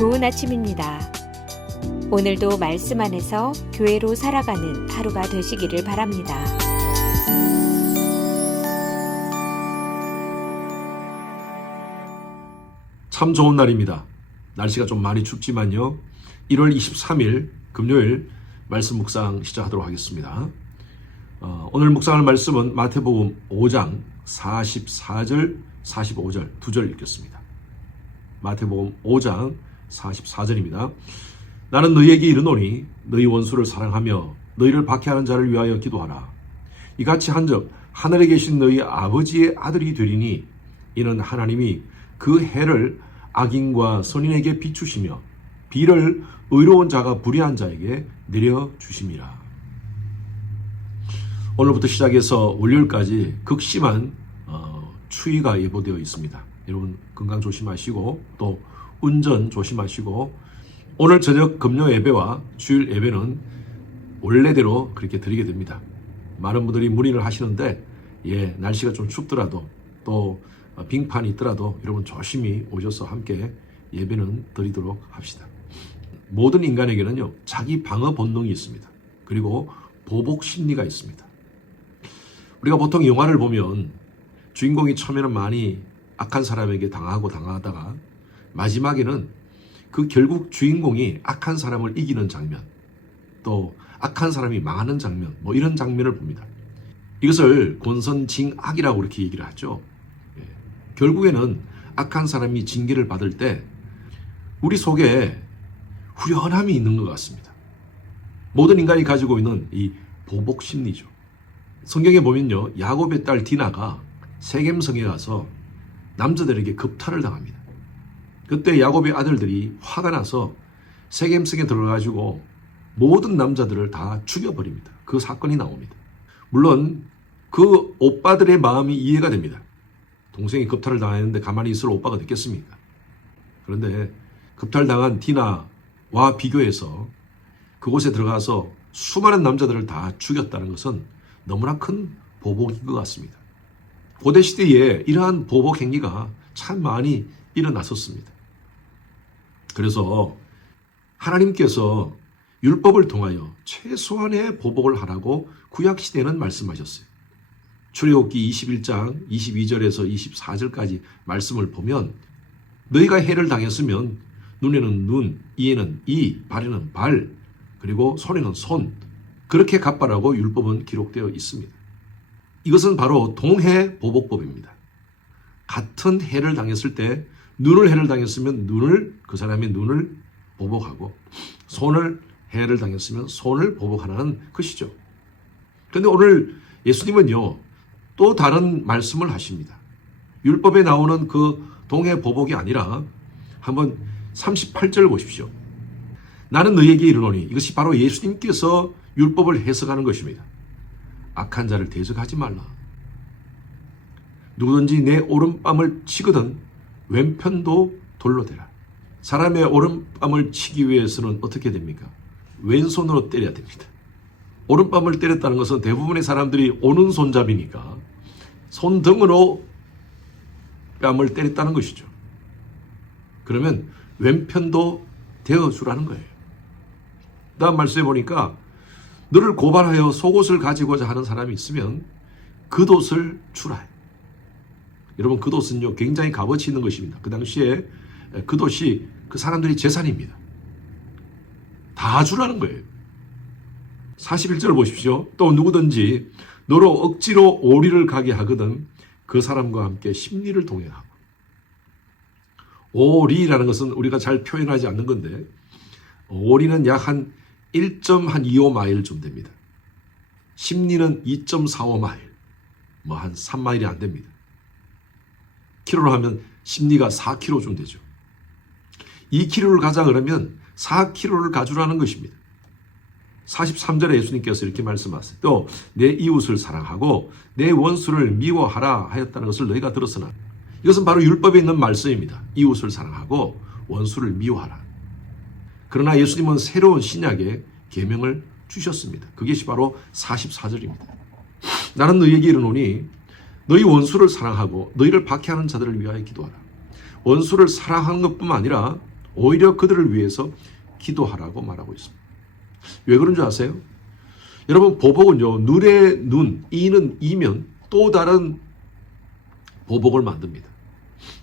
좋은 아침입니다. 오늘도 말씀 안에서 교회로 살아가는 하루가 되시기를 바랍니다. 참 좋은 날입니다. 날씨가 좀 많이 춥지만요. 1월 23일 금요일 말씀 묵상 시작하도록 하겠습니다. 오늘 묵상할 말씀은 마태복음 5장 44절, 45절 두 절 읽겠습니다. 마태복음 5장 44절입니다. 나는 너희에게 이르노니 너희 원수를 사랑하며 너희를 박해하는 자를 위하여 기도하라. 이같이 한즉 하늘에 계신 너희 아버지의 아들이 되리니 이는 하나님이 그 해를 악인과 선인에게 비추시며 비를 의로운 자가 불의한 자에게 내려주심이라. 오늘부터 시작해서 월요일까지 극심한 추위가 예보되어 있습니다. 여러분 건강 조심하시고 또 운전 조심하시고 오늘 저녁 금요 예배와 주일 예배는 원래대로 그렇게 드리게 됩니다. 많은 분들이 문의를 하시는데 날씨가 좀 춥더라도 또 빙판이 있더라도 여러분 조심히 오셔서 함께 예배는 드리도록 합시다. 모든 인간에게는요 자기 방어 본능이 있습니다. 그리고 보복 심리가 있습니다. 우리가 보통 영화를 보면 주인공이 처음에는 많이 악한 사람에게 당하다가 마지막에는 그 결국 주인공이 악한 사람을 이기는 장면, 또 악한 사람이 망하는 장면, 이런 장면을 봅니다. 이것을 권선징악이라고 그렇게 얘기를 하죠. 결국에는 악한 사람이 징계를 받을 때 우리 속에 후련함이 있는 것 같습니다. 모든 인간이 가지고 있는 이 보복 심리죠. 성경에 보면요, 야곱의 딸 디나가 세겜성에 가서 남자들에게 겁탈을 당합니다. 그때 야곱의 아들들이 화가 나서 세겜성에 들어가지고 모든 남자들을 다 죽여버립니다. 그 사건이 나옵니다. 물론 그 오빠들의 마음이 이해가 됩니다. 동생이 겁탈을 당했는데 가만히 있을 오빠가 됐겠습니까? 그런데 겁탈당한 디나와 비교해서 그곳에 들어가서 수많은 남자들을 다 죽였다는 것은 너무나 큰 보복인 것 같습니다. 고대 시대에 이러한 보복 행위가 참 많이 일어났었습니다. 그래서 하나님께서 율법을 통하여 최소한의 보복을 하라고 구약시대는 말씀하셨어요. 출애굽기 21장 22절에서 24절까지 말씀을 보면 너희가 해를 당했으면 눈에는 눈, 이에는 이, 발에는 발, 그리고 손에는 손, 그렇게 갚아라고 율법은 기록되어 있습니다. 이것은 바로 동해보복법입니다. 같은 해를 당했을 때 해를 당했으면 그 사람의 눈을 보복하고 해를 당했으면 손을 보복하라는 것이죠. 그런데 오늘 예수님은요 또 다른 말씀을 하십니다. 율법에 나오는 그 동해보복이 아니라 한번 38절 보십시오. 나는 너희에게 이르노니, 이것이 바로 예수님께서 율법을 해석하는 것입니다. 악한 자를 대적하지 말라. 누구든지 내 오른뺨을 치거든 왼편도 돌로 대라. 사람의 오른뺨을 치기 위해서는 어떻게 됩니까? 왼손으로 때려야 됩니다. 오른뺨을 때렸다는 것은 대부분의 사람들이 오는 손잡이니까 손등으로 뺨을 때렸다는 것이죠. 그러면 왼편도 대어주라는 거예요. 다음 말씀에 보니까 너를 고발하여 속옷을 가지고자 하는 사람이 있으면 겉옷을 주라. 여러분 겉옷은요 굉장히 값어치 있는 것입니다. 그 당시에 겉옷이 그 사람들이 재산입니다. 다 주라는 거예요. 41절 보십시오. 또 누구든지 너로 억지로 오리를 가게 하거든 그 사람과 함께 심리를 동행하고. 오리라는 것은 우리가 잘 표현하지 않는 건데 오리는 약 한 1.25마일 좀 됩니다. 심리는 2.45마일, 한 3마일이 안 됩니다. 키로로 하면 심리가 4km 좀 되죠. 2km를 가자 그러면 4km를 가주라는 것입니다. 43절에 예수님께서 이렇게 말씀하세요. 또 내 이웃을 사랑하고 내 원수를 미워하라 하였다는 것을 너희가 들었으나, 이것은 바로 율법에 있는 말씀입니다. 이웃을 사랑하고 원수를 미워하라. 그러나 예수님은 새로운 신약의 계명을 주셨습니다. 그것이 바로 44절입니다. 나는 너희에게 이르노니 너희 원수를 사랑하고 너희를 박해하는 자들을 위하여 기도하라. 원수를 사랑하는 것뿐만 아니라 오히려 그들을 위해서 기도하라고 말하고 있습니다. 왜 그런 줄 아세요? 여러분, 보복은요, 눈에 눈, 이는 이면 또 다른 보복을 만듭니다.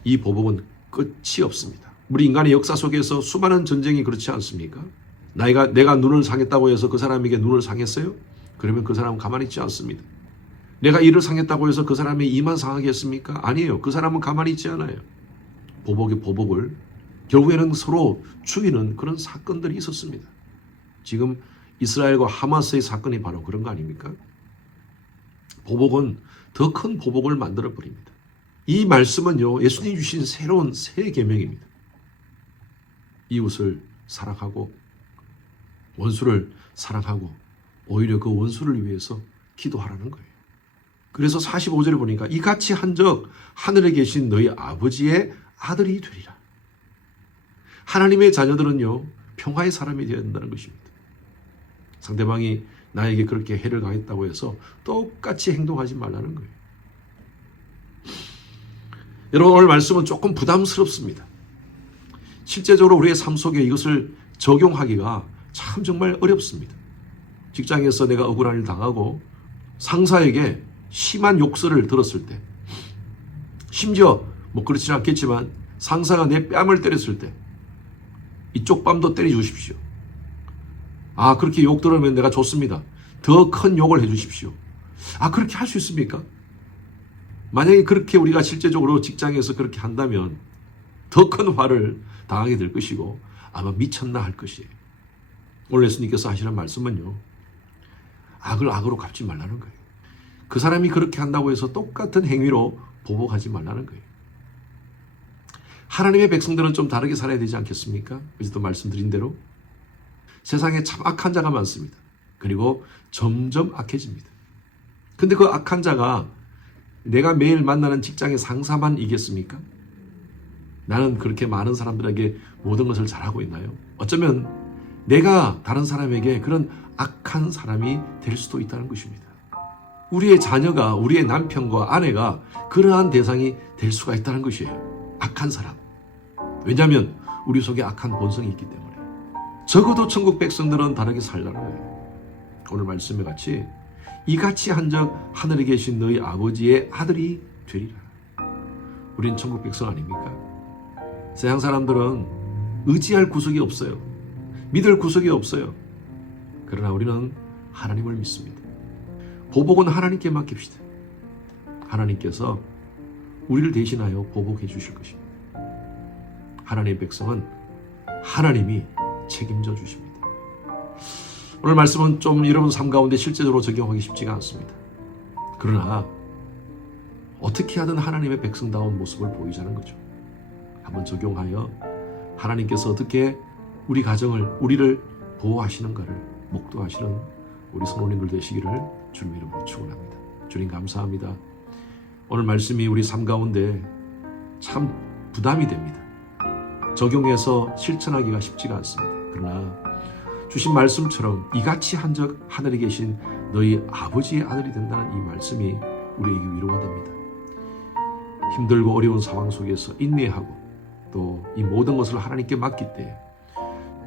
이 보복은 끝이 없습니다. 우리 인간의 역사 속에서 수많은 전쟁이 그렇지 않습니까? 내가 눈을 상했다고 해서 그 사람에게 눈을 상했어요? 그러면 그 사람은 가만히 있지 않습니다. 내가 이를 상했다고 해서 그 사람의 이만 상하겠습니까? 아니에요. 그 사람은 가만히 있지 않아요. 보복의 보복을 결국에는 서로 죽이는 그런 사건들이 있었습니다. 지금 이스라엘과 하마스의 사건이 바로 그런 거 아닙니까? 보복은 더 큰 보복을 만들어 버립니다. 이 말씀은요, 예수님이 주신 새로운 새 계명입니다. 이웃을 사랑하고 원수를 사랑하고 오히려 그 원수를 위해서 기도하라는 거예요. 그래서 45절에 보니까 이같이 한적 하늘에 계신 너희 아버지의 아들이 되리라. 하나님의 자녀들은요, 평화의 사람이 되어야 된다는 것입니다. 상대방이 나에게 그렇게 해를 가했다고 해서 똑같이 행동하지 말라는 거예요. 여러분, 오늘 말씀은 조금 부담스럽습니다. 실제적으로 우리의 삶 속에 이것을 적용하기가 참 정말 어렵습니다. 직장에서 내가 억울한 일 당하고 상사에게 심한 욕설을 들었을 때, 심지어 뭐 그렇지는 않겠지만 상사가 내 뺨을 때렸을 때 이쪽 뺨도 때려 주십시오. 아, 그렇게 욕 들으면 내가 좋습니다. 더 큰 욕을 해 주십시오. 아, 그렇게 할 수 있습니까? 만약에 그렇게 우리가 실제적으로 직장에서 그렇게 한다면 더 큰 화를 당하게 될 것이고 아마 미쳤나 할 것이에요. 오늘 예수님께서 하시는 말씀은요, 악을 악으로 갚지 말라는 거예요. 그 사람이 그렇게 한다고 해서 똑같은 행위로 보복하지 말라는 거예요. 하나님의 백성들은 좀 다르게 살아야 되지 않겠습니까? 그래서 말씀드린 대로 세상에 참 악한 자가 많습니다. 그리고 점점 악해집니다. 근데 그 악한 자가 내가 매일 만나는 직장의 상사만 이겠습니까? 나는 그렇게 많은 사람들에게 모든 것을 잘하고 있나요? 어쩌면 내가 다른 사람에게 그런 악한 사람이 될 수도 있다는 것입니다. 우리의 자녀가, 우리의 남편과 아내가 그러한 대상이 될 수가 있다는 것이에요. 악한 사람. 왜냐하면 우리 속에 악한 본성이 있기 때문에. 적어도 천국 백성들은 다르게 살라는 거예요. 오늘 말씀에 같이 이같이 한적 하늘에 계신 너희 아버지의 아들이 되리라. 우린 천국 백성 아닙니까? 세상 사람들은 의지할 구석이 없어요. 믿을 구석이 없어요. 그러나 우리는 하나님을 믿습니다. 보복은 하나님께 맡깁시다. 하나님께서 우리를 대신하여 보복해 주실 것입니다. 하나님의 백성은 하나님이 책임져 주십니다. 오늘 말씀은 좀 여러분 삶 가운데 실제적으로 적용하기 쉽지가 않습니다. 그러나 어떻게 하든 하나님의 백성다운 모습을 보이자는 거죠. 한번 적용하여 하나님께서 어떻게 우리 가정을, 우리를 보호하시는가를 목도하시는 우리 성도님들 되시기를 주님 이름으로 축원합니다. 주님 감사합니다. 오늘 말씀이 우리 삶 가운데 참 부담이 됩니다. 적용해서 실천하기가 쉽지가 않습니다. 그러나 주신 말씀처럼 이같이 한적 하늘에 계신 너희 아버지의 아들이 된다는 이 말씀이 우리에게 위로가 됩니다. 힘들고 어려운 상황 속에서 인내하고 또 이 모든 것을 하나님께 맡길 때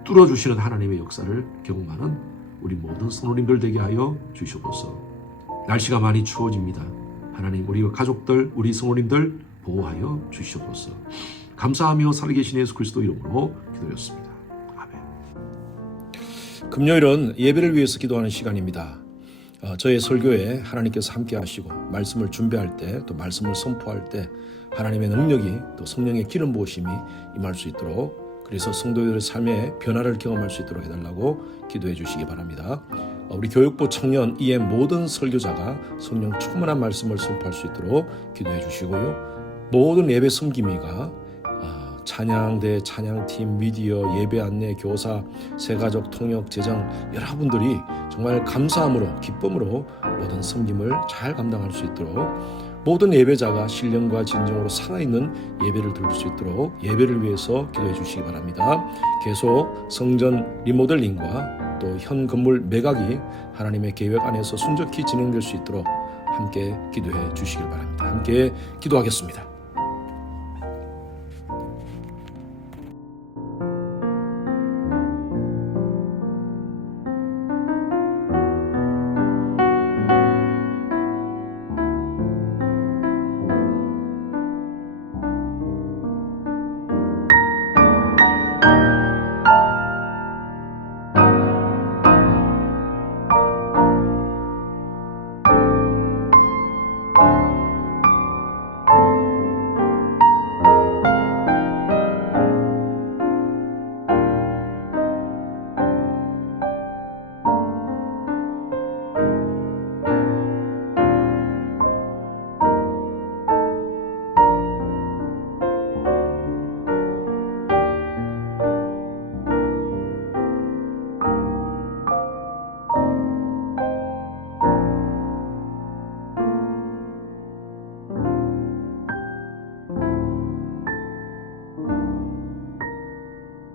뚫어주시는 하나님의 역사를 경험하는 우리 모든 성도님들 되게 하여 주시옵소서. 날씨가 많이 추워집니다. 하나님, 우리 가족들, 우리 성도님들 보호하여 주시옵소서. 감사하며 살아계신 예수 그리스도 이름으로 기도했습니다. 아멘. 금요일은 예배를 위해서 기도하는 시간입니다. 저의 설교에 하나님께서 함께 하시고 말씀을 준비할 때 또 말씀을 선포할 때 하나님의 능력이 또 성령의 기름 부으심이 임할 수 있도록, 그래서 성도들의 삶에 변화를 경험할 수 있도록 해달라고 기도해 주시기 바랍니다. 우리 교육부 청년 EM 모든 설교자가 성령 충만한 말씀을 선포할 수 있도록 기도해 주시고요. 모든 예배 섬김이가 찬양대, 찬양팀, 미디어, 예배 안내, 교사, 새가족, 통역, 재정 여러분들이 정말 감사함으로, 기쁨으로 모든 섬김을 잘 감당할 수 있도록, 모든 예배자가 신령과 진정으로 살아있는 예배를 드릴 수 있도록 예배를 위해서 기도해 주시기 바랍니다. 계속 성전 리모델링과 또 현 건물 매각이 하나님의 계획 안에서 순적히 진행될 수 있도록 함께 기도해 주시길 바랍니다. 함께 기도하겠습니다.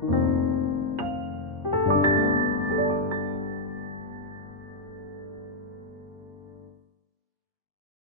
바랍니다.